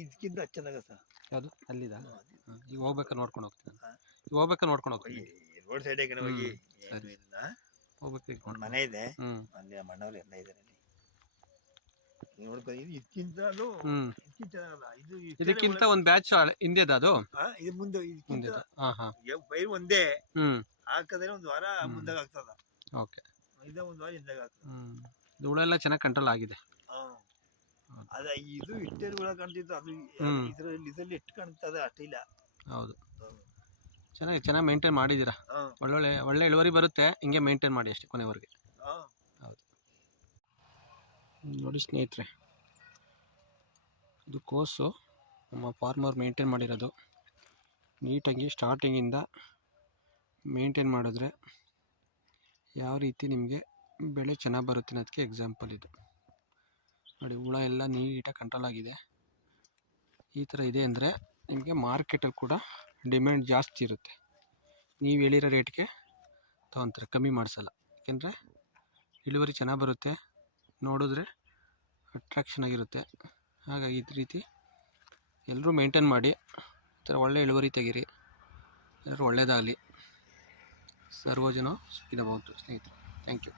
ಇದಕ್ಕಿಂತ ಚೆನ್ನಾಗ ಸರ್. ಯಾವುದು ಅಲ್ಲಿದ? ಈಗ ಹೋಗ್ಬೇಕಾದ್ರೆ ನೋಡ್ಕೊಂಡು ಹೋಗ್ತೀನಿ. ಈಗ ಹೋಗ್ಬೇಕಾದ್ರೆ ನೋಡ್ಕೊಂಡು ಹೋಗ್ತೀನಿ. ರೋಡ್ ಸೈಡ್ ಹೋಗಿ ಸರಿ ಹೋಗ್ಬೇಕು. ಒಂದು ಮನೆ ಇದೆ, ಅಲ್ಲಿ ಮಣ್ಣವ್ರು ಎಲ್ಲ ಇದ್ದಾರೆ. ನೋಡ್ಕೊ, ಇದಕ್ಕಿಂತ ಇದಕ್ಕಿಂತ ಒಂದು ಬ್ಯಾಚ್ ಹಿಂದೆ ಅದು ಇದು ಮುಂದೆ ಪೈರು ಒಂದೇ ಹಾಕಿದ್ರೆ ಒಂದು ವಾರ ಮುಂದಾಗ ಆಗ್ತದ. ಓಕೆ, ಇದ ಒಂದು ವಾರ ಹಿಂದಾಗ ಆಗ್ತದೆ. ಹುಳ ಎಲ್ಲ ಚೆನ್ನಾಗಿ ಕಂಟ್ರೋಲ್ ಆಗಿದೆ. ಅದ ಇದು ಇಟ್ಟೇರು ಹುಳ ಕಾಣ್ತಿತ್ತು, ಅದು ಇದರಲ್ಲಿ ಎಷ್ಟು ಕಾಣ್ತದೆ ಅಷ್ಟಿಲ್ಲ. ಹೌದು, ಚೆನ್ನಾಗಿ ಮೇಂಟೈನ್ ಮಾಡಿದ್ದೀರಾ. ಒಳ್ಳೆ ಇಳುವರಿ ಬರುತ್ತೆ. ಹಿಂಗೆ ಮೇಂಟೈನ್ ಮಾಡಿ ಅಷ್ಟೇ ಕೊನೆವರೆಗೆ. ಹೌದು ನೋಡಿ ಸ್ನೇಹಿತರೆ, ಇದು ಕೋಸು ನಮ್ಮ ಫಾರ್ಮರ್ ಮೇಂಟೈನ್ ಮಾಡಿರೋದು. ನೀಟಾಗಿ ಸ್ಟಾರ್ಟಿಂಗಿಂದ ಮೇಂಟೈನ್ ಮಾಡಿದ್ರೆ ಯಾವ ರೀತಿ ನಿಮಗೆ ಬೆಳೆ ಚೆನ್ನಾಗಿ ಬರುತ್ತೆ ಅನ್ನೋದಕ್ಕೆ ಎಕ್ಸಾಂಪಲ್ ಇದು ನೋಡಿ. ಹುಳ ಎಲ್ಲ ನೀಟಾಗಿ ಕಂಟ್ರೋಲ್ ಆಗಿದೆ. ಈ ಥರ ಇದೆ ಅಂದರೆ ನಿಮಗೆ ಮಾರ್ಕೆಟಲ್ಲಿ ಕೂಡ ಡಿಮ್ಯಾಂಡ್ ಜಾಸ್ತಿ ಇರುತ್ತೆ. ನೀವು ಹೇಳಿರೋ ರೇಟ್ಗೆ ತೊಗೊಂತಾರೆ, ಕಮ್ಮಿ ಮಾಡಿಸಲ್ಲ. ಯಾಕೆಂದರೆ ಇಳುವರಿ ಚೆನ್ನಾಗಿ ಬರುತ್ತೆ, ನೋಡಿದ್ರೆ ಅಟ್ರಾಕ್ಷನ್ ಆಗಿರುತ್ತೆ. ಹಾಗಾಗಿ ಈ ರೀತಿ ಎಲ್ಲರೂ ಮೇಂಟೈನ್ ಮಾಡಿ ಈ ಥರ ಒಳ್ಳೆ ಇಳುವರಿ ತೆಗೀರಿ. ಎಲ್ಲರೂ ಒಳ್ಳೆಯದಾಗಲಿ. ಸರ್ವಜನ ಸುಖಿನೋ ಭವಂತು ಸ್ನೇಹಿತರೆ. Thank you.